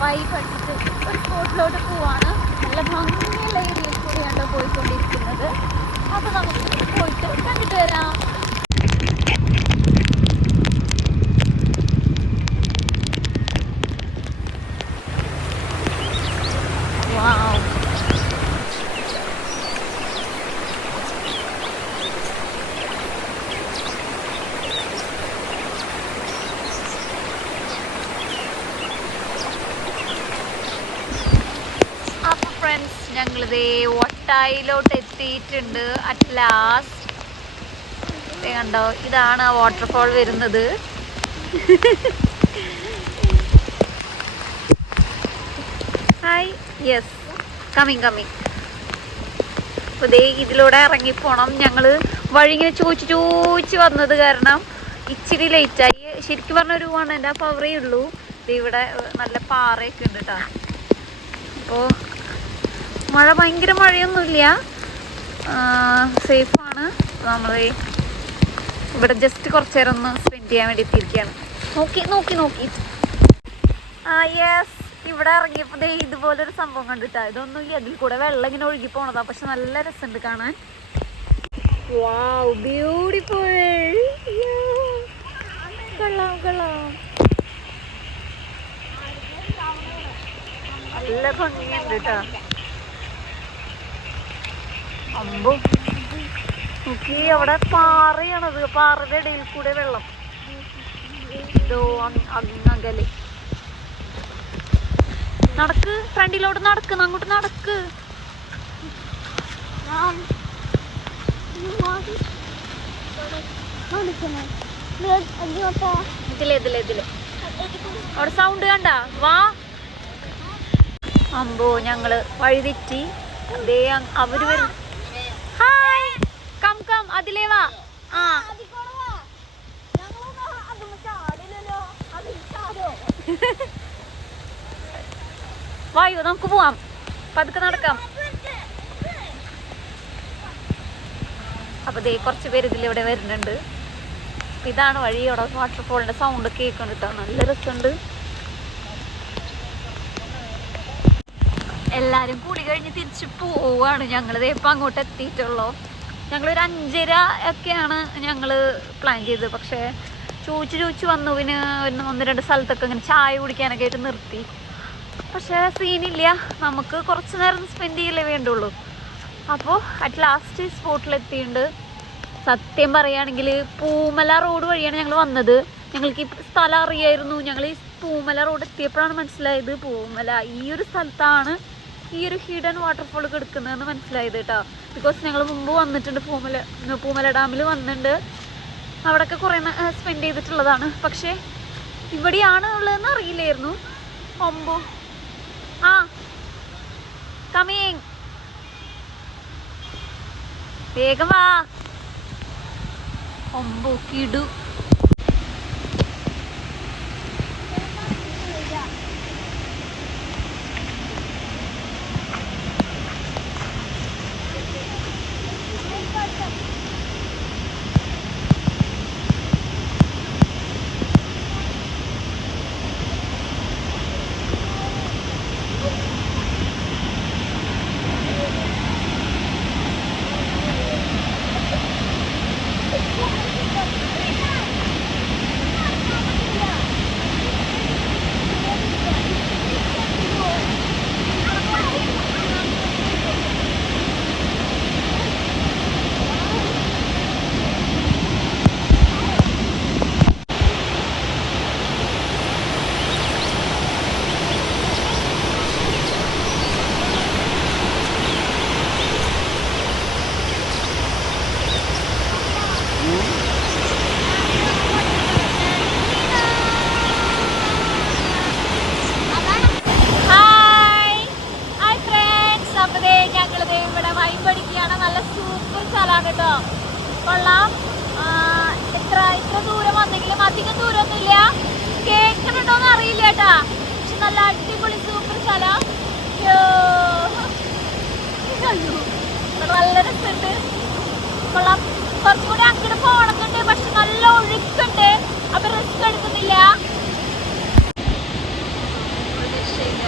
Vibe അടിച്ചിട്ട് ഒരു സ്പോട്ടിലോട്ട് പോവാണ്. നല്ല ഭംഗിയുള്ള ഏരിയയിൽ കൂടെയാണ് പോയിക്കൊണ്ടിരിക്കുന്നത്. അപ്പോൾ നമുക്ക് പോയിട്ട് കണ്ടിട്ട് വരാം. ഞങ്ങളിതേ ഒട്ടായിലോട്ട് എത്തിയിട്ടുണ്ട് അറ്റ് ലാസ്റ്റ് കണ്ടോ ഇതാണ് ആ വാട്ടർഫോൾ വരുന്നത്. ഹായ് യെസ് കമ്മിങ് കമ്മിങ് അപ്പോൾ ദേ ഇതിലൂടെ ഇറങ്ങിപ്പോണം. ഞങ്ങൾ വഴി ഇങ്ങനെ ചോദിച്ചു ചോദിച്ചു വന്നത് കാരണം ഇച്ചിരി ലേറ്റായി ശരിക്കും പറഞ്ഞ ഒരു വൺ എന്റെ ഹാഫ് പവറേ ഉള്ളൂ. ഇവിടെ നല്ല പാറയൊക്കെ ഉണ്ട് കേട്ടോ അപ്പോൾ മഴ ഭയങ്കര മഴയൊന്നുമില്ല. സേഫാണ്. നമ്മൾ ഇവിടെ ജസ്റ്റ് കുറച്ച് നേരം ഒന്ന് സ്പെൻഡ് ചെയ്യാൻ വേണ്ടി എത്തിയിരിക്കുകയാണ്. നോക്കി നോക്കി നോക്കി. ആ യെസ് ഇവിടെ ഇറങ്ങിയപ്പോൾ ദേ ഇതുപോലൊരു സംഭവം കണ്ടിട്ടാ. ഇതൊന്നും ഇല്ല അതിൽ കൂടെ വെള്ളം ഇങ്ങനെ ഒഴുകി പോണതാ. പക്ഷെ നല്ല രസമുണ്ട് കാണാൻ. വാവ് ബ്യൂട്ടിഫുൾ കൊള്ളാം കൊള്ളാം. നല്ല ഭംഗിയുണ്ട് കേട്ടോ അമ്പോ നോക്കി അവിടെ പാറയാണത്. പാറയുടെ ഇടയിൽ കൂടെ വെള്ളം? ഇതോ അങ്ങകൽ നടക്ക് ഫ്രണ്ടിലോട്ട് നടക്ക് അങ്ങോട്ട് നടക്ക്. ഇതിലെ ഇതിലെ ഇതിലെ. അവിടെ സൗണ്ട് കണ്ട? വാ. അമ്പോ ഞങ്ങൾ വഴിതെറ്റി. ദേ അങ് അവർ വരും. അതിലേ വാ. ആ. വായോ നമുക്ക് പോവാം. പതുക്കെ നടക്കാം. അപ്പൊ ദേ കുറച്ച് പേര് ഇതിലിവിടെ വരുന്നുണ്ട്. ഇതാണ് വഴി അവിടെ വാട്ടർഫോളിന്റെ സൗണ്ട് കേൾക്കുന്നുണ്ട് നല്ല രസമുണ്ട്. എല്ലാരും കൂടി കഴിഞ്ഞ് തിരിച്ചു പോവാണ്. ഞങ്ങൾ ഇപ്പം അങ്ങോട്ട് എത്തിയിട്ടുള്ളൂ. ഞങ്ങളൊരു അഞ്ചര ഒക്കെയാണ് ഞങ്ങൾ പ്ലാൻ ചെയ്തത് പക്ഷേ ചോദിച്ചു ചോദിച്ചു വന്നു. പിന്നെ ഒന്ന് രണ്ട് സ്ഥലത്തൊക്കെ ഇങ്ങനെ ചായ കുടിക്കാനൊക്കെ ആയിട്ട് നിർത്തി. പക്ഷേ സീനില്ല നമുക്ക് കുറച്ച് നേരം സ്പെൻഡ് ചെയ്യലേ വേണ്ടുള്ളൂ. അപ്പോൾ അറ്റ് ലാസ്റ്റ് സ്പോട്ടിലെത്തിയിട്ടുണ്ട് സത്യം പറയുകയാണെങ്കിൽ പൂമല റോഡ് വഴിയാണ് ഞങ്ങൾ വന്നത്. ഞങ്ങൾക്ക് ഈ സ്ഥലം അറിയായിരുന്നു. ഞങ്ങൾ ഈ പൂമല റോഡ് എത്തിയപ്പോഴാണ് മനസ്സിലായത്. പൂമല ഈ ഒരു സ്ഥലത്താണ് ഈ ഒരു ഹിഡൻ വാട്ടർഫോൾ കിടക്കുന്നതെന്ന് മനസ്സിലായത് കേട്ടോ ബിക്കോസ് ഞങ്ങൾ മുമ്പ് വന്നിട്ടുണ്ട് പൂമല പൂമല ഡാമിൽ വന്നിട്ടുണ്ട് അവിടെയൊക്കെ കുറേ സ്പെൻഡ് ചെയ്തിട്ടുള്ളതാണ്. പക്ഷേ ഇവിടെയാണ് ഉള്ളതെന്ന് അറിയില്ലായിരുന്നു. ഒമ്പോ? ആ. കമ്മിങ് വേഗം വാ. ഒമ്പോ കിടു ഹായ് ഹായ് ഫ്രണ്ട്സ് അപ്പോൾ ദേ ഞങ്ങൾ ദേ ഇവിടെ വൈബ് അടിക്കുകയാണ് നല്ല സൂപ്പർ സ്ഥലമാണ് കേട്ടോ കൊള്ളാം ആ, എത്ര ഇത്ര ദൂരം വന്നെങ്കിലും അധികം ദൂരമൊന്നുമില്ല. കേൾക്കണുണ്ടോന്ന് അറിയില്ല കേട്ടാ. പക്ഷെ നല്ല അടിപൊളി സൂപ്പർ സ്ഥലം. നല്ല രസമുണ്ട്. കൊള്ളാം. കുറച്ചുകൂടി അങ്ങോട്ട് പോകണമെന്നുണ്ട്. പക്ഷെ നല്ല ഒഴുക്കുണ്ട്. അപ്പൊ റിസ്ക് എടുക്കുന്നില്ല ഒരു രക്ഷയില്ല.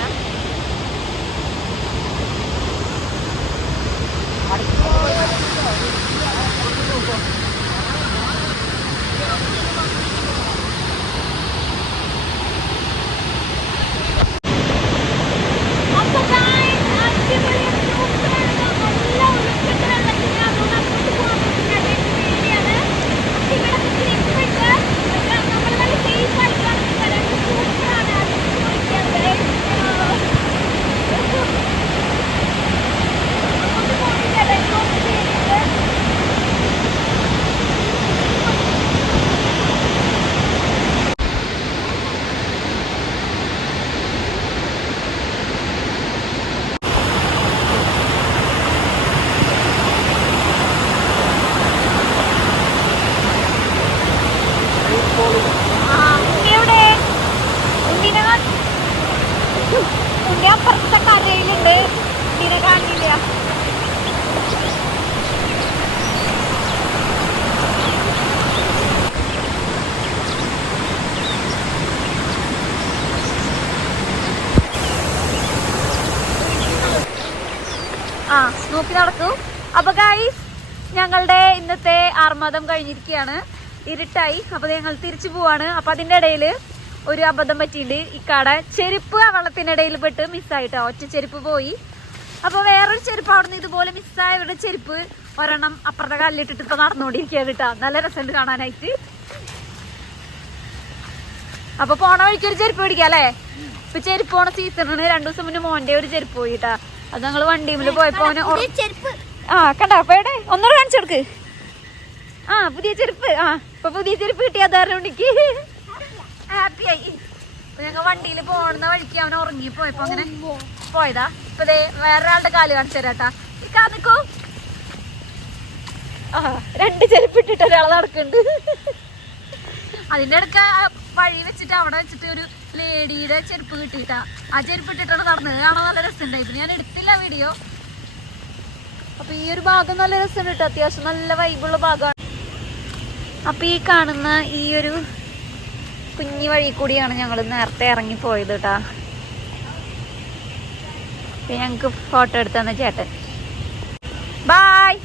നോക്കി നടക്കൂ. അപ്പൊ ഗൈസ് ഞങ്ങളുടെ ഇന്നത്തെ ആർമാദം കഴിഞ്ഞിരിക്കുകയാണ്. ഇരുട്ടായി. അപ്പൊ ഞങ്ങൾ തിരിച്ചു പോവാണ്. അപ്പൊ അതിന്റെ ഇടയിൽ ഒരു അബദ്ധം പറ്റിയിട്ടുണ്ട് ഇക്കാടെ ചെരുപ്പ് ആ വെള്ളത്തിനിടയിൽ പെട്ട് മിസ്സായിട്ടോ ഒറ്റ ചെരുപ്പ് പോയി. അപ്പൊ വേറൊരു ചെരുപ്പ് അവിടുന്ന് ഇതുപോലെ മിസ്സായവരുടെ ചെരുപ്പ് ഒരെണ്ണം അപ്പുറത്തെ കല്ലിട്ടിട്ട് ഇപ്പൊ നടന്നുകൊണ്ടിരിക്കുകയാണ് കേട്ടോ നല്ല രസമുണ്ട് കാണാനായിട്ട്. അപ്പൊ പോണ വഴിക്ക് ഒരു ചെരുപ്പ് പിടിക്കാം അല്ലേ? ഇപ്പൊ ചെരുപ്പ് പോണ സീസണിന് രണ്ടു ദിവസം മുന്നേ മോന്റെ ഒരു ചെരുപ്പ് പോയിട്ടാ അത് ഞങ്ങൾ വണ്ടിയിൽ പോയപ്പോ അവന് ആ കണ്ട അപ്പൊ കാണിച്ചെടുക്ക് ഒന്നുകൂടെ കാണിച്ചു കൊടുക്ക്. ആ പുതിയ ചെരുപ്പ്. ആ ഇപ്പൊ പുതിയ ചെരുപ്പ് കിട്ടിയ അതാരണം എനിക്ക് ഹാപ്പി ആയി. ഞങ്ങൾ വണ്ടിയിൽ പോണ വഴിക്ക് അവൻ ഉറങ്ങി പോയപ്പോ അങ്ങനെ പോയതാ. ഇപ്പൊ വേറൊരാളുടെ കാൽ കാണിച്ചു തരാട്ടാ ഇക്കാ ആ രണ്ട് ചെരുപ്പ് ഇട്ടിട്ട് ഒരാൾ നടക്കുന്നുണ്ട്. അതിന്റെ അടുക്ക വഴി വെച്ചിട്ട് അവിടെ വെച്ചിട്ട് ഒരു ലേഡിയുടെ ചെരുപ്പ് കിട്ടിയിട്ടാ. ആ ചെരുപ്പ് ഇട്ടിട്ടാണ് നടന്നത്. കാണാൻ നല്ല രസമുണ്ടായിരുന്നു ഞാൻ എടുത്തില്ല വീഡിയോ അപ്പൊ ഈ ഒരു ഭാഗം നല്ല രസമുണ്ട് കേട്ടോ. അത്യാവശ്യം നല്ല വൈബുള്ള ഭാഗമാണ്. അപ്പൊ ഈ കാണുന്ന ഈ ഒരു കുഞ്ഞു വഴി കൂടിയാണ് ഞങ്ങൾ നേരത്തെ ഇറങ്ങി പോയത് കേട്ടാ. ഞങ്ങക്ക് ഫോട്ടോ എടുത്തന്ന ചേട്ടൻ. ബായ്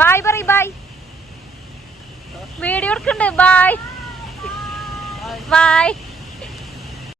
ബായ് പറയ് ബായ് വീഡിയോ എടുക്കണ്ട്. Bye bye